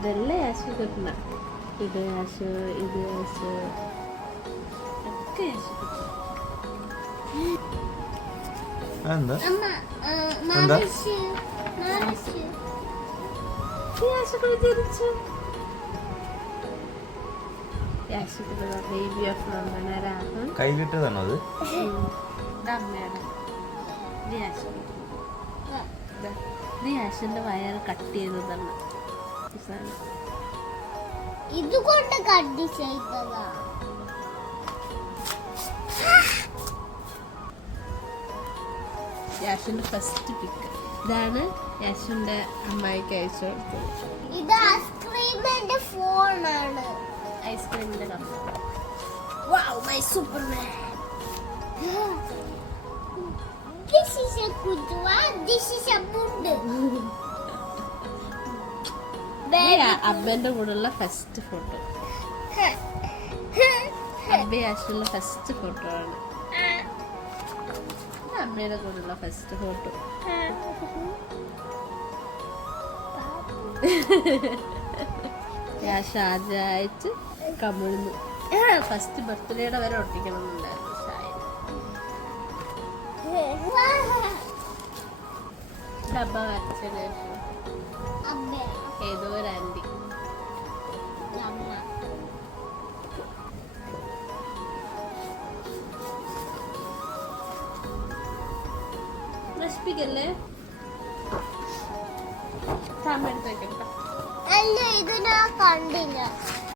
ഇതെല്ലാം യാശു കിട്ടണ. ഇത് യാശു, ഇത് യാശു, ഒക്കെ യാശു കിട്ടണം. ബേബി ഓഫ് നന്ദന രാഹുൽ കയ്യിലിട്ടതാണോ അത്? അമ്മയുടെ യാശുന്റെ വയറ് കട്ട് ചെയ്തതാണ്. ഇതുകൊണ്ട് കട്ട് ചെയ്തതാ. യാശുന്റെ ഫസ്റ്റ് പിക്ക് ഇതാണ്. യാശുന്റെ അമ്മായിക്ക് അയച്ചു കൊടുത്തത്. ഇത് ഐസ്ക്രീമിന്റെ ഫോണാണ്. ഐസ്ക്രീമിന്റെ cup. Wow, my Superman. This is a good one. This is a good. അമ്മേന്റെ കൂടെയുള്ള ഫസ്റ്റ് ഫോട്ടോ. അമ്മ യാശുള്ള ഫസ്റ്റ് ഫോട്ടോ ആണ്. അമ്മയുടെ കൂടെയുള്ള ഫസ്റ്റ് ഫോട്ടോ. യാശ ആദ്യമായിട്ട് കമിഴ്ന്നു. ഫസ്റ്റ് ബർത്ത്ഡേയുടെ വരെ ഒട്ടിക്കണമെന്നുണ്ടായിരുന്നു. ഡബ്ബ വരച്ചതിന് ശേഷം ഏതോ ഒരു ആന്റി നശിപ്പിക്കല്ലേ. സമയം എടുത്ത് വെക്കണ്ട. അല്ല, ഇത് ഞാൻ കണ്ടില്ല.